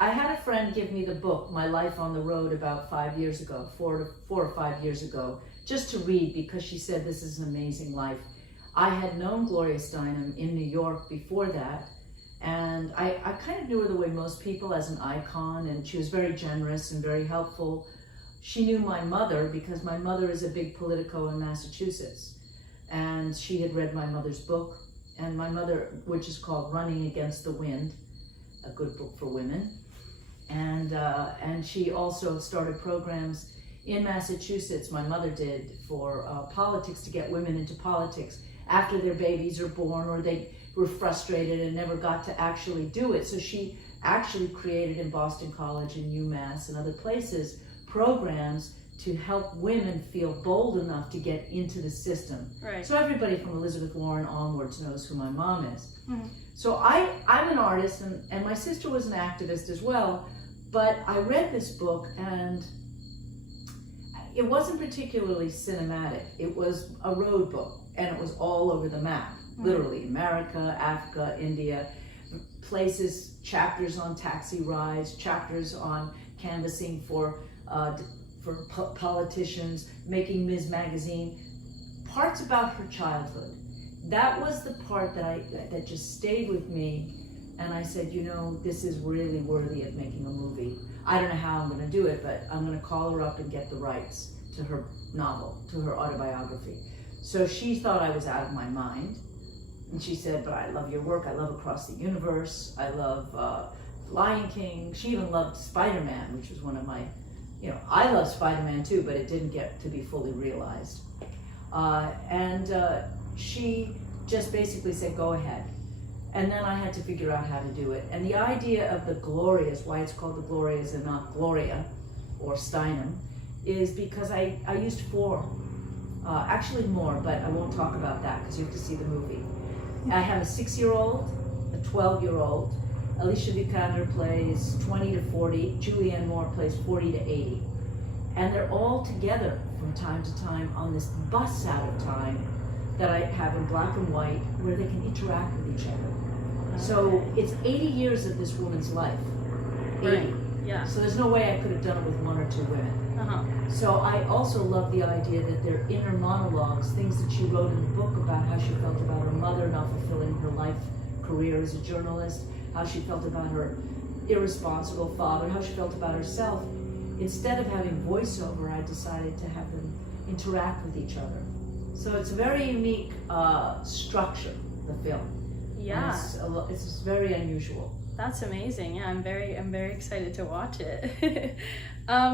I had a friend give me the book, My Life on the Road, about 5 years ago, 4 or 5 years ago, just to read, because she said this is an amazing life. I had known Gloria Steinem in New York before that, and I kind of knew her the way most people, as an icon, and she was very generous and very helpful. She knew my mother because my mother is a big politico in Massachusetts, and she had read my mother's book, and my mother, which is called Running Against the Wind, a good book for women, and she also started programs in Massachusetts, my mother did, for politics, to get women into politics after their babies are born or they were frustrated and never got to actually do it. So she actually created in Boston College and UMass and other places programs to help women feel bold enough to get into the system. Right. So everybody from Elizabeth Warren onwards knows who my mom is. Mm-hmm. So I'm an artist, and my sister was an activist as well, but I read this book and it wasn't particularly cinematic. It was a road book, and it was all over the map, literally America, Africa, India, places, chapters on taxi rides, chapters on canvassing for politicians, making Ms. Magazine, parts about her childhood. That was the part that just stayed with me, and I said, you know, this is really worthy of making a movie. I don't know how I'm going to do it, but I'm going to call her up and get the rights to her novel, to her autobiography. So she thought I was out of my mind, and she said, but I love your work, I love Across the Universe, I love Lion King. She even loved Spider-Man, which was one of my, I love Spider-Man too, but it didn't get to be fully realized. She just basically said, go ahead. And then I had to figure out how to do it. And the idea of the Glorias, why it's called the Glorias and not Gloria or Steinem, is because I used 4, actually more, but I won't talk about that because you have to see the movie. I have a 6-year-old, a 12-year-old, Alicia Vikander plays 20 to 40, Julie Taymor plays 40 to 80. And they're all together from time to time on this bus out of time that I have in black and white where they can interact with each other. So it's 80 years of this woman's life. 80. Right. Yeah. So there's no way I could have done it with 1 or 2 women. So I also love the idea that they're inner monologues, things that she wrote in the book about how she felt about her mother not fulfilling her life career as a journalist, how she felt about her irresponsible father, how she felt about herself. Instead of having voiceover, I decided to have them interact with each other. So it's a very unique structure, the film. Yeah. It's very unusual. That's amazing. Yeah, I'm very excited to watch it.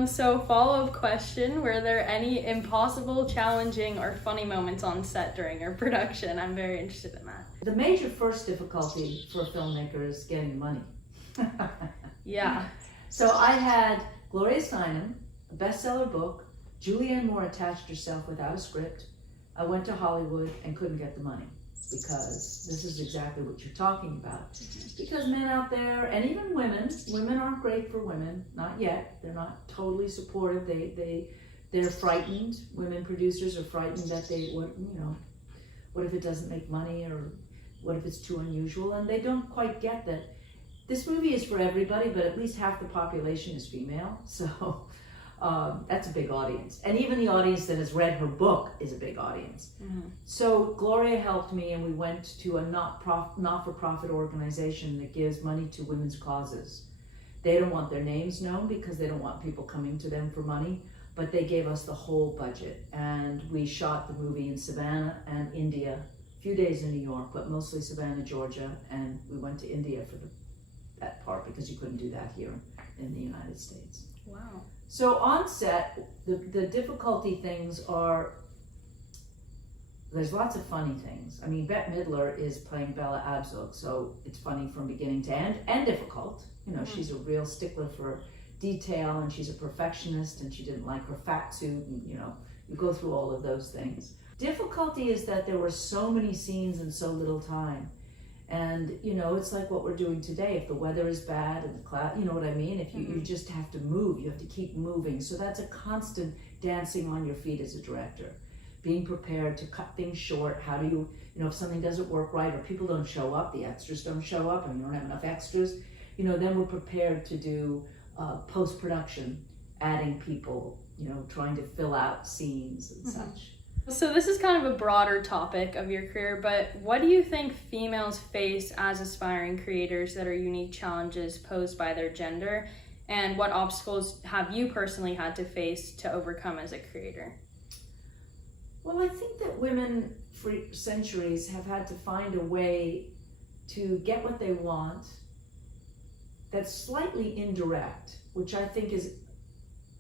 So follow-up question, were there any impossible, challenging, or funny moments on set during your production? I'm very interested in that. The major first difficulty for a filmmaker is getting money. Yeah. So I had Gloria Steinem, a bestseller book. Julie Taymor attached herself without a script. I went to Hollywood and couldn't get the money, because this is exactly what you're talking about. Because men out there, and even women aren't great for women, not yet. They're not totally supportive. They're frightened. Women producers are frightened that what if it doesn't make money, or what if it's too unusual? And they don't quite get that this movie is for everybody, but at least half the population is female. So that's a big audience. And even the audience that has read her book is a big audience. Mm-hmm. So Gloria helped me, and we went to a not-for-profit organization that gives money to women's causes. They don't want their names known because they don't want people coming to them for money, but they gave us the whole budget. And we shot the movie in Savannah and India, a few days in New York, but mostly Savannah, Georgia, and we went to India for that part because you couldn't do that here in the United States. Wow. So on set, the difficulty things are, there's lots of funny things. I mean, Bette Midler is playing Bella Abzug, so it's funny from beginning to end, and difficult. She's a real stickler for detail, and she's a perfectionist, and she didn't like her fat suit, and you go through all of those things. Difficulty is that there were so many scenes in so little time. And, it's like what we're doing today. If the weather is bad and the cloud, you know what I mean? If you just have to move, you have to keep moving. So that's a constant dancing on your feet as a director. Being prepared to cut things short. How do you, if something doesn't work right or people don't show up, the extras don't show up, and you don't have enough extras, then we're prepared to do post-production, adding people, trying to fill out scenes and such. So this is kind of a broader topic of your career, but what do you think females face as aspiring creators that are unique challenges posed by their gender? And what obstacles have you personally had to face to overcome as a creator? Well, I think that women for centuries have had to find a way to get what they want that's slightly indirect, which I think is,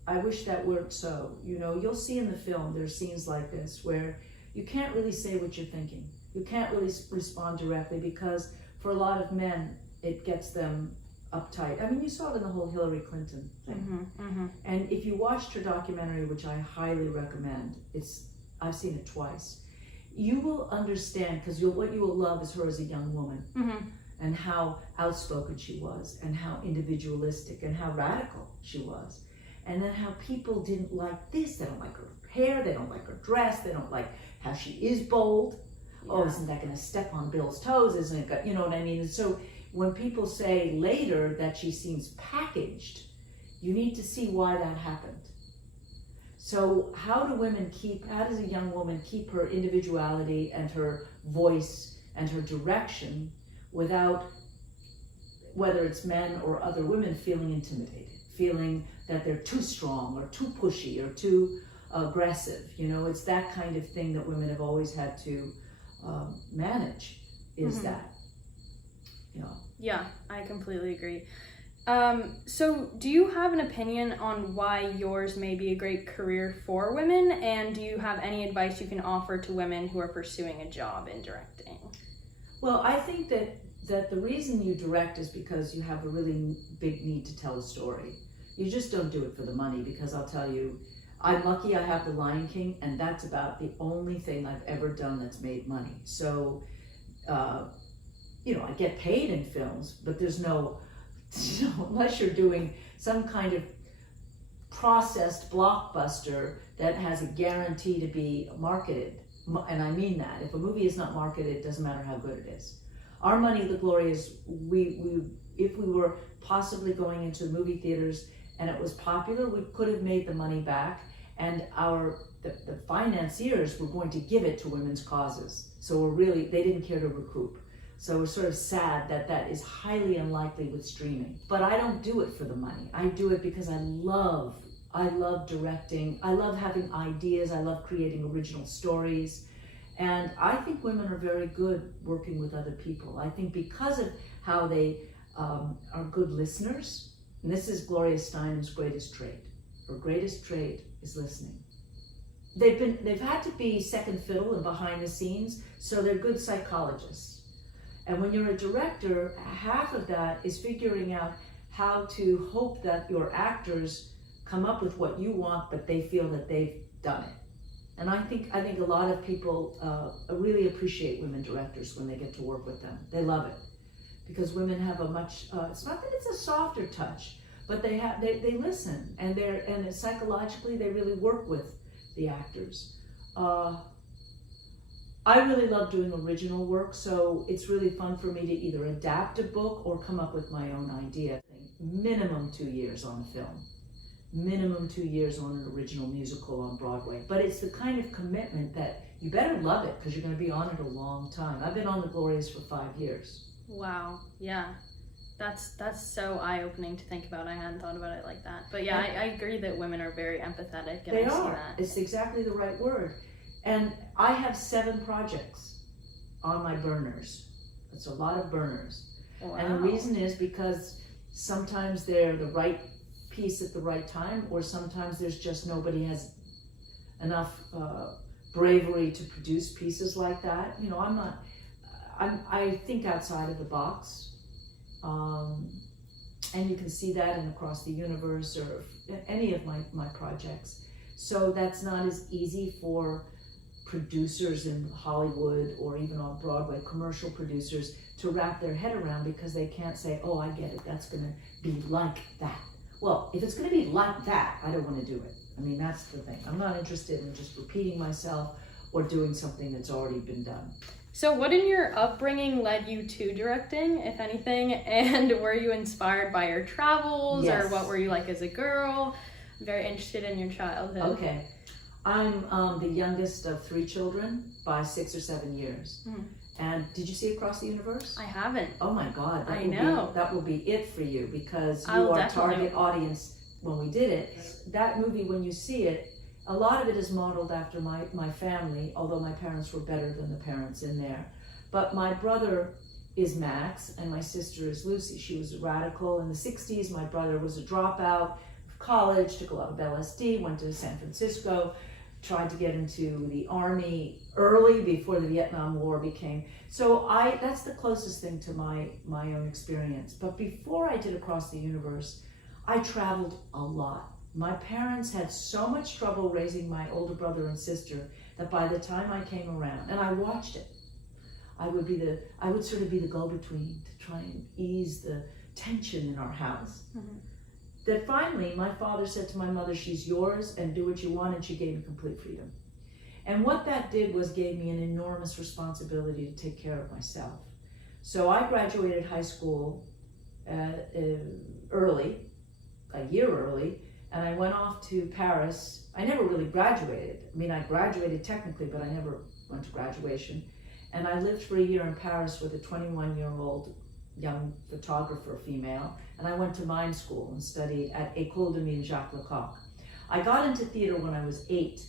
I wish that weren't so. You'll see in the film, there's scenes like this where you can't really say what you're thinking. You can't really respond directly because for a lot of men, it gets them uptight. I mean, you saw it in the whole Hillary Clinton thing. And if you watched her documentary, which I highly recommend, I've seen it twice, you will understand, because what you will love is her as a young woman and how outspoken she was and how individualistic and how radical she was. And then how people didn't like this, they don't like her hair, they don't like her dress, they don't like how she is bold. Yeah. Oh, isn't that gonna step on Bill's toes? Isn't it, you know what I mean? And so when people say later that she seems packaged, you need to see why that happened. So how does a young woman keep her individuality and her voice and her direction without, whether it's men or other women, feeling intimidated, feeling that they're too strong or too pushy or too aggressive? It's that kind of thing that women have always had to manage, is that, Yeah, I completely agree. So do you have an opinion on why yours may be a great career for women? And do you have any advice you can offer to women who are pursuing a job in directing? Well, I think that the reason you direct is because you have a really big need to tell a story. You just don't do it for the money, because I'll tell you, I'm lucky I have The Lion King, and that's about the only thing I've ever done that's made money. So, I get paid in films, but there's no, unless you're doing some kind of processed blockbuster that has a guarantee to be marketed. And I mean that. If a movie is not marketed, it doesn't matter how good it is. Our money, the Glorias, if we were possibly going into movie theaters and it was popular, we could have made the money back, and the financiers were going to give it to women's causes. So they didn't care to recoup. So we're sort of sad that is highly unlikely with streaming. But I don't do it for the money. I do it because I love directing. I love having ideas. I love creating original stories. And I think women are very good working with other people. I think because of how they are good listeners, and this is Gloria Steinem's greatest trait. Her greatest trait is listening. They've had to be second fiddle and behind the scenes, so they're good psychologists. And when you're a director, half of that is figuring out how to hope that your actors come up with what you want, but they feel that they've done it. And I think a lot of people really appreciate women directors when they get to work with them. They love it, because women have a much, it's not that it's a softer touch, but they listen, and psychologically they really work with the actors. I really love doing original work, so it's really fun for me to either adapt a book or come up with my own idea. Minimum 2 years on a film. Minimum 2 years on an original musical on Broadway. But it's the kind of commitment that you better love it, because you're going to be on it a long time. I've been on the Glorias for 5 years. Wow, yeah. That's so eye-opening to think about. I hadn't thought about it like that. But yeah, I agree that women are very empathetic, and they I see are. that. It's exactly the right word. And I have 7 projects on my burners. It's a lot of burners. Wow. And the reason is because sometimes they're the right piece at the right time, or sometimes there's just nobody has enough bravery to produce pieces like that. I think outside of the box. And you can see that in Across the Universe or any of my projects. So that's not as easy for producers in Hollywood or even on Broadway, commercial producers, to wrap their head around, because they can't say, oh, I get it, that's gonna be like that. Well, if it's gonna be like that, I don't wanna do it. I mean, that's the thing. I'm not interested in just repeating myself or doing something that's already been done. So what in your upbringing led you to directing, if anything? And were you inspired by your travels, Yes. or what were you like as a girl? I'm very interested in your childhood. Okay. I'm the youngest of 3 children by 6 or 7 years. And did you see Across the Universe? I haven't. Oh my God. That will be it for you, because you are target audience when we did it. That movie, when you see it, a lot of it is modeled after my family, although my parents were better than the parents in there. But my brother is Max and my sister is Lucy. She was a radical in the 60s. My brother was a dropout of college, took a lot of LSD, went to San Francisco, tried to get into the Army early before the Vietnam War became. So that's the closest thing to my own experience. But before I did Across the Universe, I traveled a lot. My parents had so much trouble raising my older brother and sister that by the time I came around, and I watched it, I would sort of be the go-between to try and ease the tension in our house. That finally my father said to my mother, she's yours and do what you want, and she gave me complete freedom. And what that did was gave me an enormous responsibility to take care of myself. So I graduated high school early, a year early, and I went off to Paris. I never really graduated. I mean, I graduated technically, but I never went to graduation. And I lived for a year in Paris with a 21-year-old young photographer, female, and I went to mime school and studied at École de Mime Jacques Lecoq. I got into theater when I was 8.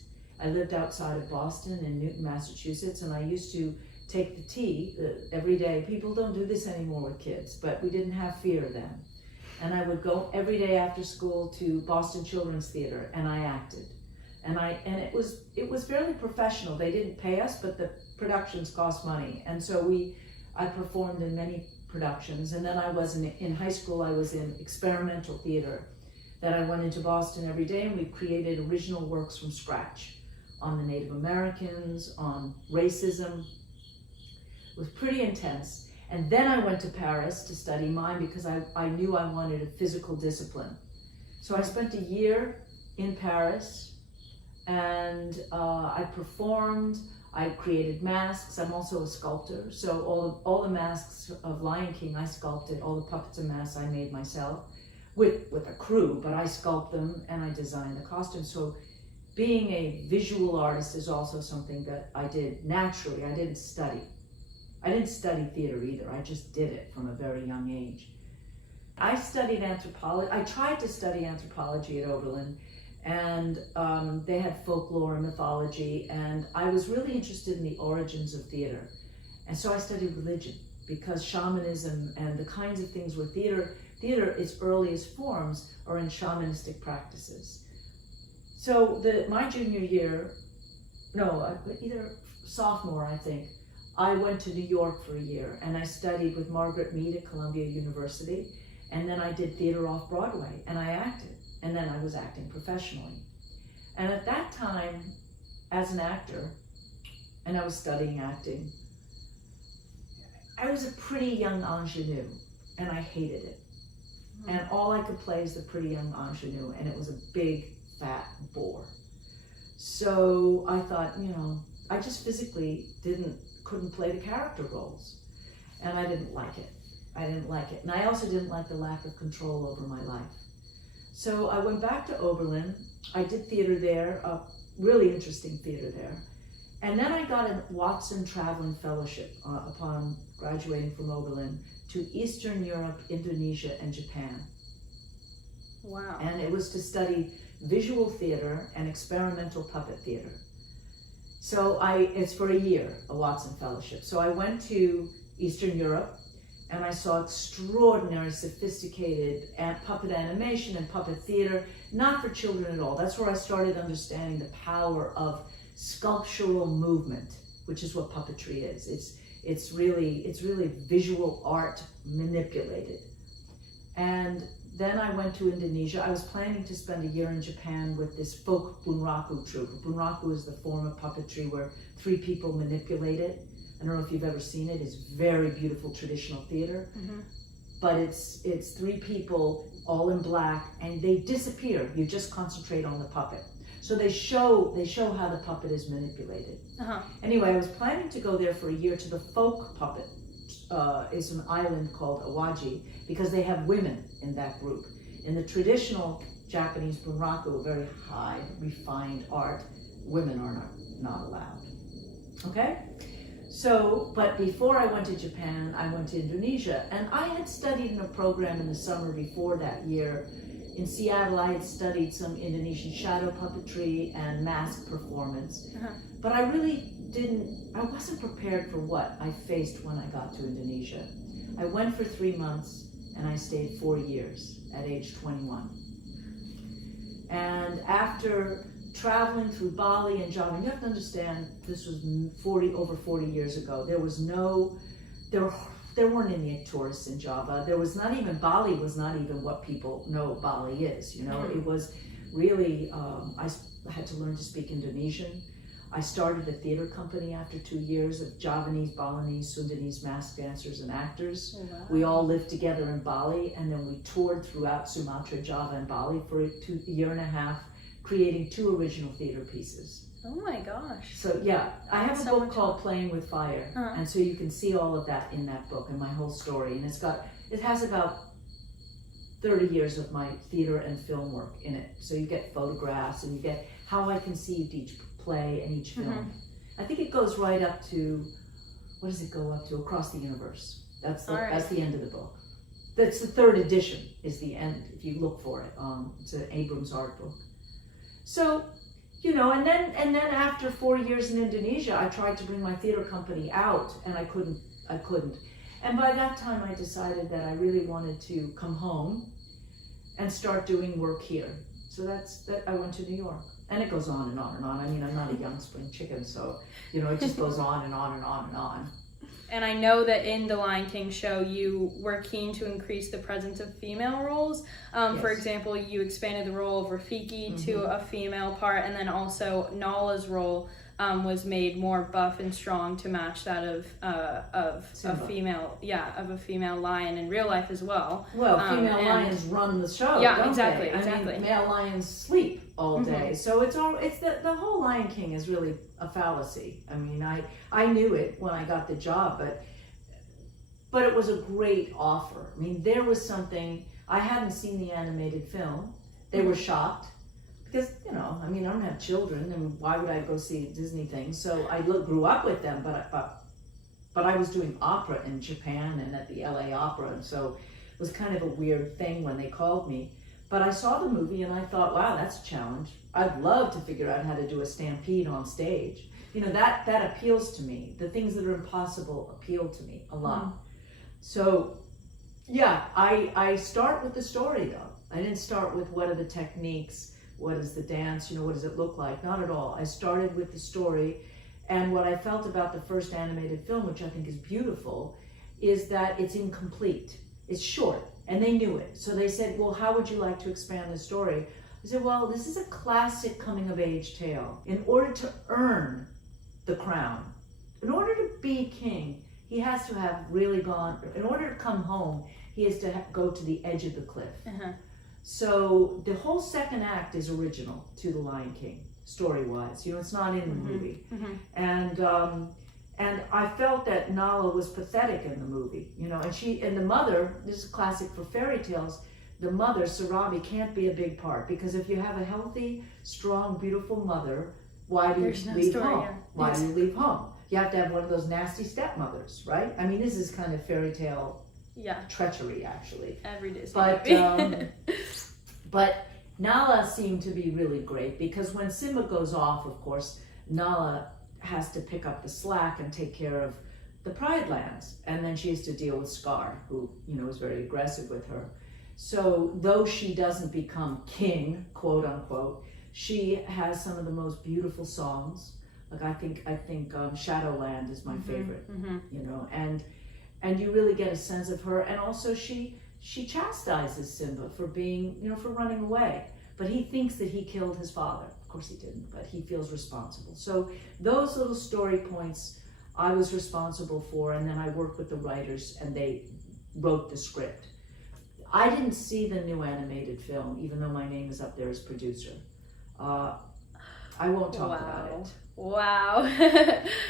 I lived outside of Boston in Newton, Massachusetts, and I used to take the T every day. People don't do this anymore with kids, but we didn't have fear then. And I would go every day after school to Boston Children's Theater, and I acted. And it was fairly professional. They didn't pay us, but the productions cost money. And so I performed in many productions. And then I was in high school, I was in experimental theater. Then I went into Boston every day, and we created original works from scratch on the Native Americans, on racism. It was pretty intense. And then I went to Paris to study mime because I knew I wanted a physical discipline. So I spent a year in Paris, and I performed, I created masks. I'm also a sculptor. So all the masks of Lion King I sculpted, all the puppets and masks I made myself with a crew, but I sculpt them and I designed the costumes. So being a visual artist is also something that I did naturally. I didn't study theater either. I just did it from a very young age. I studied anthropology. I tried to study anthropology at Oberlin, and they had folklore and mythology, and I was really interested in the origins of theater. And so I studied religion, because shamanism and the kinds of things where theater, its earliest forms are in shamanistic practices. So my junior year, either sophomore, I think, I went to New York for a year, and I studied with Margaret Mead at Columbia University, and then I did theater off Broadway, and I acted, and then I was acting professionally. And at that time, as an actor, and I was studying acting, I was a pretty young ingenue, and I hated it. And all I could play is the pretty young ingenue, and it was a big, fat bore. So I thought, I just physically couldn't play the character roles, and I didn't like it. And I also didn't like the lack of control over my life. So I went back to Oberlin. I did theater there, a really interesting theater there. And then I got a Watson Traveling Fellowship upon graduating from Oberlin to Eastern Europe, Indonesia, and Japan. Wow. And it was to study visual theater and experimental puppet theater. So it's for a year, a Watson Fellowship. So I went to Eastern Europe, and I saw extraordinary, sophisticated puppet animation and puppet theater, not for children at all. That's where I started understanding the power of sculptural movement, which is what puppetry is. It's really visual art manipulated. And then I went to Indonesia. I was planning to spend a year in Japan with this folk bunraku troupe. Bunraku is the form of puppetry where 3 people manipulate it. I don't know if you've ever seen it. It's very beautiful traditional theater. Mm-hmm. But it's 3 people all in black, and they disappear. You just concentrate on the puppet. So they show how the puppet is manipulated. Anyway, I was planning to go there for a year to the folk puppet. Is an island called Awaji, because they have women in that group. In the traditional Japanese bunraku, very high, refined art, women are not allowed. Okay? So, but before I went to Japan, I went to Indonesia, and I had studied in a program in the summer before that year. In Seattle, I had studied some Indonesian shadow puppetry and mask performance, but I really I wasn't prepared for what I faced when I got to Indonesia. I went for 3 months, and I stayed 4 years at age 21. And after traveling through Bali and Java, and you have to understand, this was over 40 years ago. There weren't any tourists in Java. Bali was not even what people know Bali is. It was really, I had to learn to speak Indonesian. I started a theater company after 2 years of Javanese, Balinese, Sundanese masked dancers and actors. Oh, wow. We all lived together in Bali, and then we toured throughout Sumatra, Java, and Bali for a year and a half, creating 2 original theater pieces. Oh my gosh. So yeah, I have a book called Playing with Fire, and so you can see all of that in that book and my whole story. And it has about 30 years of my theater and film work in it. So you get photographs, and you get how I conceived each play and each film. I think it goes right up to, what does it go up to? Across the Universe. That's the end of the book. That's the 3rd edition is the end, if you look for it. It's an Abrams art book. So, and then after 4 years in Indonesia, I tried to bring my theater company out, and I couldn't. And by that time, I decided that I really wanted to come home and start doing work here. So I went to New York. And it goes on and on and on. I mean, I'm not a young spring chicken, so, it just goes on and on and on and on. And I know that in the Lion King show, you were keen to increase the presence of female roles. Yes. For example, you expanded the role of Rafiki to a female part, and then also Nala's role was made more buff and strong to match that of a female lion in real life as well. Well, female lions run the show. Yeah, don't exactly, they? exactly. I mean, male lions sleep all day, so it's the whole Lion King is really a fallacy. I mean, I knew it when I got the job, but it was a great offer. I mean, there was something. I hadn't seen the animated film. They were shocked. Because, I mean, I don't have children, and why would I go see a Disney thing? So I grew up with them, but I was doing opera in Japan and at the LA Opera, and so it was kind of a weird thing when they called me. But I saw the movie, and I thought, wow, that's a challenge. I'd love to figure out how to do a stampede on stage. That appeals to me. The things that are impossible appeal to me a lot. So, yeah, I start with the story, though. I didn't start with what are the techniques, what is the dance, what does it look like? Not at all. I started with the story, and what I felt about the first animated film, which I think is beautiful, is that it's incomplete. It's short, and they knew it. So they said, well, how would you like to expand the story? I said, well, this is a classic coming-of-age tale. In order to earn the crown, in order to be king, he has to have really gone, in order to come home, he has to go to the edge of the cliff. So the whole second act is original to The Lion King, story-wise. It's not in the movie. And I felt that Nala was pathetic in the movie, and the mother, this is classic for fairy tales, the mother, Sarabi, can't be a big part, because if you have a healthy, strong, beautiful mother, why do you leave home? Why do you leave home? You have to have one of those nasty stepmothers, right? I mean, this is kind of fairy tale treachery, actually. Every Disney but Nala seemed to be really great, because when Simba goes off, of course, Nala has to pick up the slack and take care of the Pride Lands, and then she has to deal with Scar, who is very aggressive with her. So though she doesn't become king, quote unquote, she has some of the most beautiful songs. Like I think Shadowland is my favorite, and you really get a sense of her. And also she chastises Simba for being, for running away. But he thinks that he killed his father. Of course he didn't, but he feels responsible. So those little story points I was responsible for, and then I worked with the writers, and they wrote the script. I didn't see the new animated film, even though my name is up there as producer. I won't talk about it. Wow.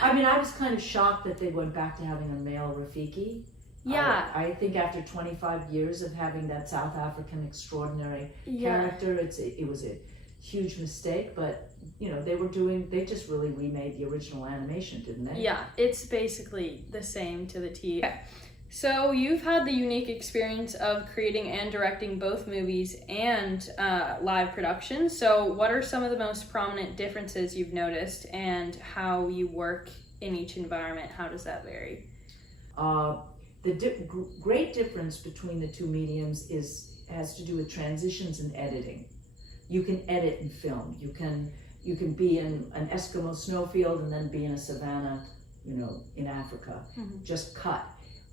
I mean, I was kind of shocked that they went back to having a male Rafiki. Yeah. I think after 25 years of having that South African extraordinary character, it was a huge mistake, but they just really remade the original animation, didn't they? Yeah, it's basically the same to the T. Okay. So you've had the unique experience of creating and directing both movies and live production. So what are some of the most prominent differences you've noticed, and how you work in each environment? How does that vary? The great difference between the two mediums has to do with transitions and editing. You can edit in film. You can be in an Eskimo snowfield and then be in a savanna, in Africa. Mm-hmm. Just cut.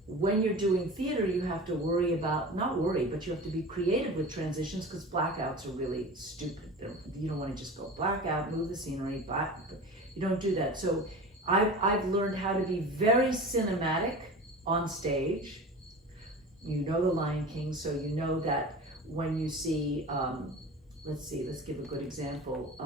When you're doing theater, you have to but you have to be creative with transitions, because blackouts are really stupid. You don't want to just go blackout, move the scenery, you don't do that. So I've learned how to be very cinematic on stage. The Lion King, so you know that when you see, let's give a good example.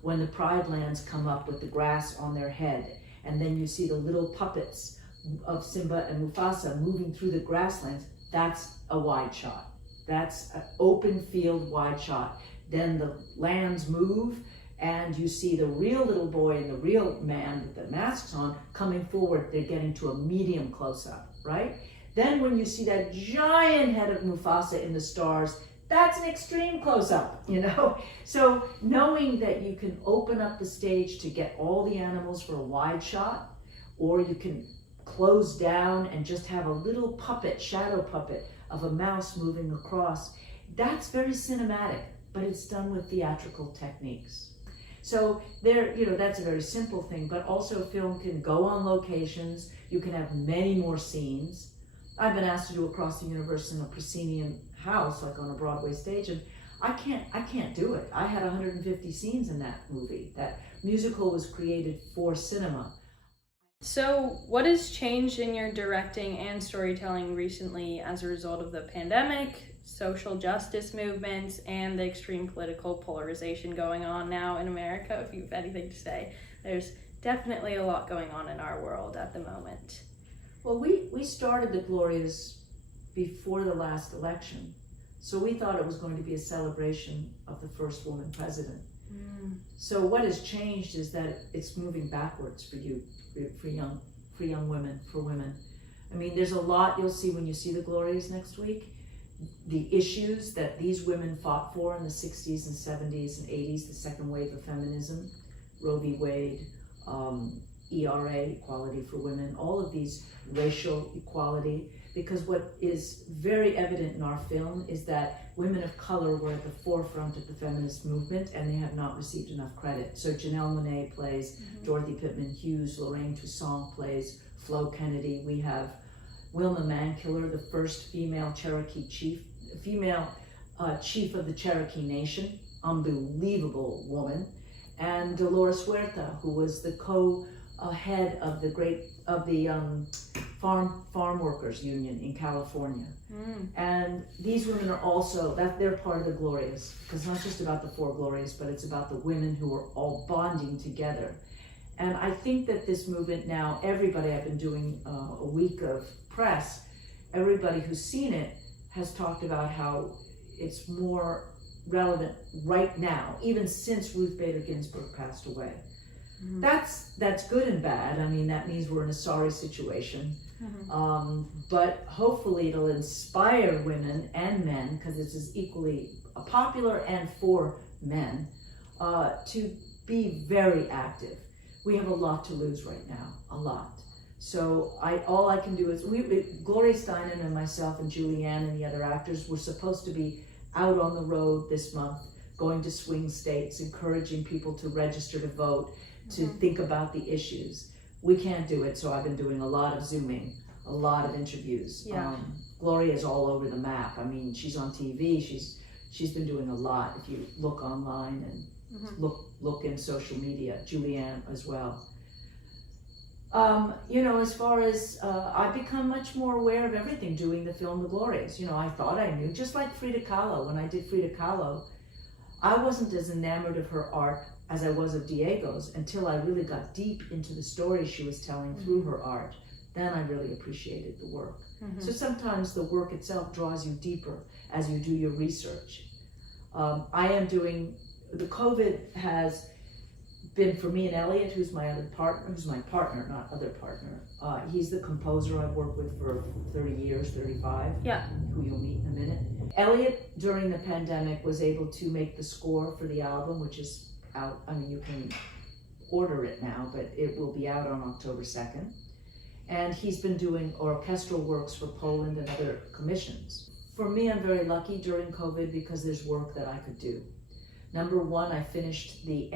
When the Pride Lands come up with the grass on their head, and then you see the little puppets of Simba and Mufasa moving through the grasslands, that's a wide shot. That's an open field wide shot. Then the lands move, and you see the real little boy and the real man with the masks on coming forward. They're getting to a medium close-up, right? Then when you see that giant head of Mufasa in the stars, that's an extreme close-up, So knowing that you can open up the stage to get all the animals for a wide shot, or you can close down and just have a little puppet, shadow puppet of a mouse moving across, that's very cinematic, but it's done with theatrical techniques. So that's a very simple thing, but also film can go on locations. You can have many more scenes. I've been asked to do Across the Universe in a proscenium house, like on a Broadway stage, and I can't do it. I had 150 scenes in that movie. That musical was created for cinema. So what has changed in your directing and storytelling recently as a result of the pandemic, social justice movements, and the extreme political polarization going on now in America? If you have anything to say, there's definitely a lot going on in our world at the moment. Well, we started the Glorias before the last election, so we thought it was going to be a celebration of the first woman president. So what has changed is that it's moving backwards for young women, for women. I mean, there's a lot you'll see when you see the Glorias next week. The issues that these women fought for in the 60s and 70s and 80s, the second wave of feminism, Roe v. Wade, ERA, equality for women, all of these, racial equality, because what is very evident in our film is that women of color were at the forefront of the feminist movement, and they have not received enough credit. So Janelle Monáe plays Dorothy Pittman Hughes, Lorraine Toussaint plays Flo Kennedy. We have Wilma Mankiller, the first female Cherokee chief, chief of the Cherokee Nation, unbelievable woman, and Dolores Huerta, who was the co-head of the farm workers union in California. And these women are also, they're part of the Glorias, because it's not just about the four Glorias, but it's about the women who are all bonding together. And I think that this movement now, everybody, I've been doing a week of press, everybody who's seen it has talked about how it's more relevant right now, even since Ruth Bader Ginsburg passed away. That's good and bad. I mean, that means we're in a sorry situation. But hopefully it'll inspire women and men, because this is equally popular and for men, to be very active. We have a lot to lose right now, a lot. So all I can do is, Gloria Steinem and myself and Julianne and the other actors were supposed to be out on the road this month, going to swing states, encouraging people to register to vote, to think about the issues. We can't do it, so I've been doing a lot of Zooming, a lot of interviews. Gloria is all over the map. I mean, she's on TV, she's been doing a lot. If you look online and look in social media, Julianne as well. As far as, I've become much more aware of everything doing the film The Glorias. I thought I knew, just like Frida Kahlo. When I did Frida Kahlo, I wasn't as enamored of her art as I was of Diego's until I really got deep into the story she was telling through her art. Then I really appreciated the work. So sometimes the work itself draws you deeper as you do your research. I am doing, the COVID has been for me and Elliot, who's my partner, not other partner. He's the composer I've worked with for 30 years, 35, who you'll meet in a minute. Elliot, during the pandemic, was able to make the score for the album, which is out. I mean, you can order it now, but it will be out on October 2nd. And he's been doing orchestral works for Poland and other commissions. For me, I'm very lucky during COVID because there's work that I could do. Number one, I finished the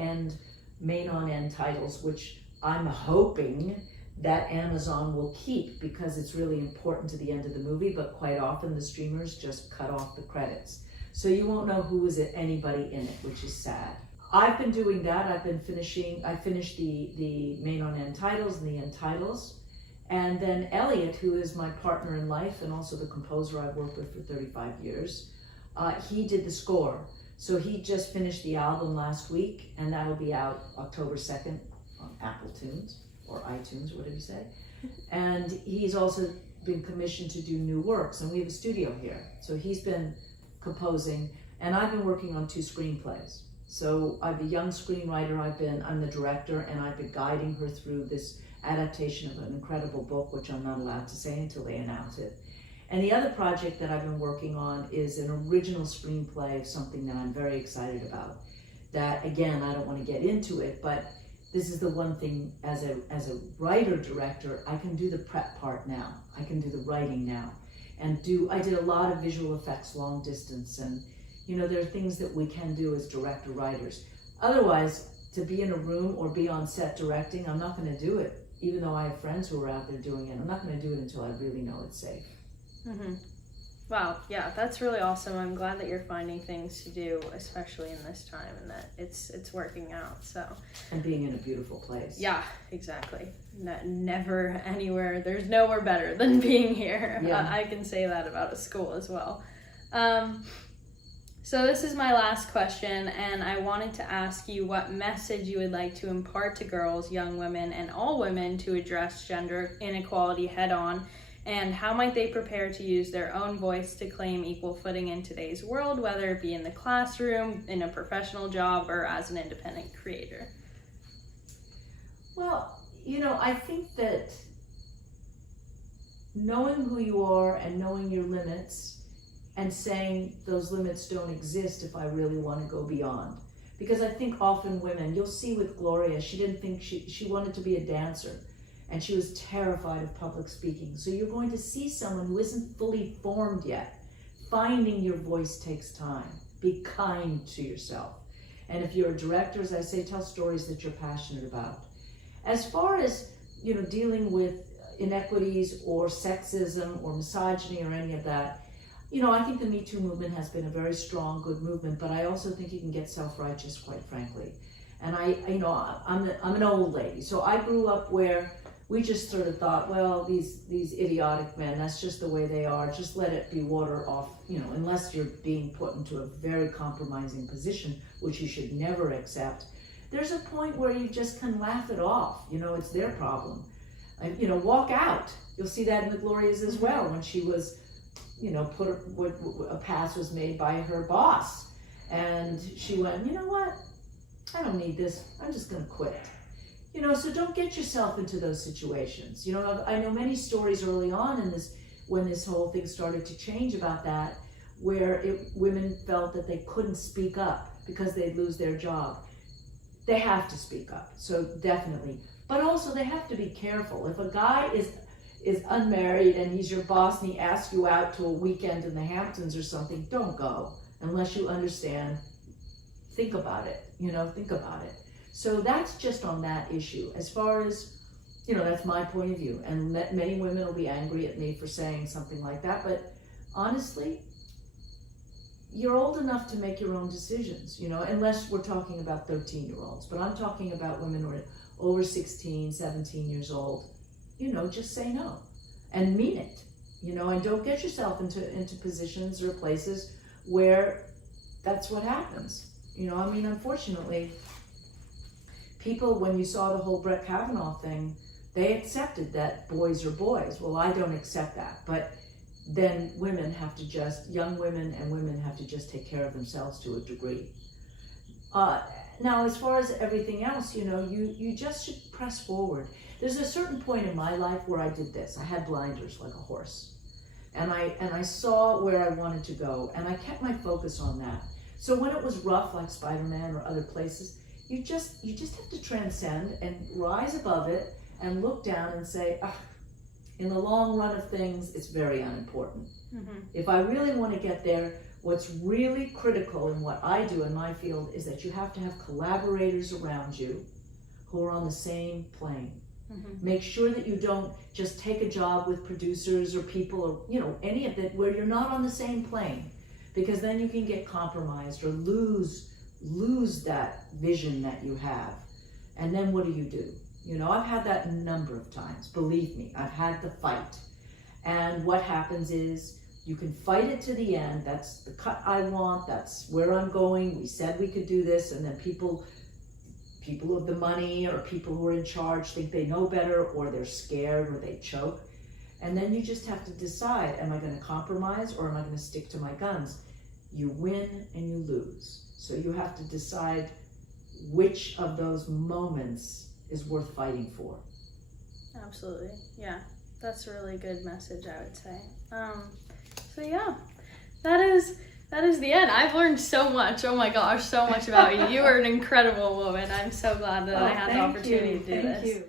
main on end titles, which I'm hoping that Amazon will keep because it's really important to the end of the movie, but quite often the streamers just cut off the credits. So you won't know who is anybody in it, which is sad. I've been doing that. I finished the main on end titles and the end titles. And then Elliot, who is my partner in life and also the composer I've worked with for 35 years, he did the score. So he just finished the album last week, and that'll be out October 2nd on Apple Tunes or iTunes, whatever you say. And he's also been commissioned to do new works, and we have a studio here. So he's been composing, and I've been working on 2 screenplays. So I'm a young screenwriter. I'm the director, and I've been guiding her through this adaptation of an incredible book, which I'm not allowed to say until they announce it. And the other project that I've been working on is an original screenplay of something that I'm very excited about. That, again, I don't want to get into it, but this is the one thing as a writer-director, I can do the prep part now. I can do the writing now. And I did a lot of visual effects long distance, and there are things that we can do as director-writers. Otherwise, to be in a room or be on set directing, I'm not going to do it. Even though I have friends who are out there doing it, I'm not going to do it until I really know it's safe. Wow, yeah, that's really awesome. I'm glad that you're finding things to do, especially in this time, and that it's working out. So. And being in a beautiful place. Yeah, exactly. Never anywhere. There's nowhere better than being here. Yeah. I can say that about a school as well. So this is my last question, and I wanted to ask you what message you would like to impart to girls, young women, and all women to address gender inequality head-on, and how might they prepare to use their own voice to claim equal footing in today's world, whether it be in the classroom, in a professional job, or as an independent creator? Well, I think that knowing who you are and knowing your limits and saying those limits don't exist if I really want to go beyond. Because I think often women, you'll see with Gloria, she didn't think she wanted to be a dancer, and she was terrified of public speaking. So you're going to see someone who isn't fully formed yet. Finding your voice takes time. Be kind to yourself. And if you're a director, as I say, tell stories that you're passionate about. As far as, dealing with inequities or sexism or misogyny or any of that, I think the Me Too movement has been a very strong, good movement, but I also think you can get self-righteous, quite frankly. And I'm an old lady, so I grew up where we just sort of thought, well, these idiotic men, that's just the way they are. Just let it be water off, unless you're being put into a very compromising position, which you should never accept. There's a point where you just can laugh it off. It's their problem. Walk out. You'll see that in the Glorias as well, when she was, a pass was made by her boss. And she went, you know what? I don't need this. I'm just going to quit. So don't get yourself into those situations. I know many stories early on in this, when this whole thing started to change about that, where women felt that they couldn't speak up because they'd lose their job. They have to speak up, so definitely. But also they have to be careful. If a guy is unmarried and he's your boss and he asks you out to a weekend in the Hamptons or something, don't go unless you understand. Think about it, think about it. So that's just on that issue. As far as, that's my point of view. And many women will be angry at me for saying something like that. But honestly, you're old enough to make your own decisions, unless we're talking about 13-year-olds. But I'm talking about women who are over 16, 17 years old. Just say no and mean it, and don't get yourself into positions or places where that's what happens. Unfortunately, people, when you saw the whole Brett Kavanaugh thing, they accepted that boys are boys. Well, I don't accept that. But then young women and women have to just take care of themselves to a degree. Now, as far as everything else, you just should press forward. There's a certain point in my life where I did this. I had blinders like a horse. And I saw where I wanted to go, and I kept my focus on that. So when it was rough, like Spider-Man or other places, you just have to transcend and rise above it and look down and say, in the long run of things, it's very unimportant. Mm-hmm. If I really want to get there, what's really critical in what I do in my field is that you have to have collaborators around you who are on the same plane. Mm-hmm. Make sure that you don't just take a job with producers or people or, any of that where you're not on the same plane, because then you can get compromised or lose that vision that you have. And then what do? I've had that a number of times. Believe me, I've had the fight. And what happens is you can fight it to the end. That's the cut I want. That's where I'm going. We said we could do this. And then people with the money or people who are in charge think they know better, or they're scared, or they choke. And then you just have to decide, am I going to compromise or am I going to stick to my guns? You win and you lose. So you have to decide which of those moments is worth fighting for. Absolutely. Yeah. That's a really good message, I would say. So yeah, that is the end. I've learned so much. Oh my gosh, so much about you. You are an incredible woman. I'm so glad that I had the opportunity to do this. Thank you.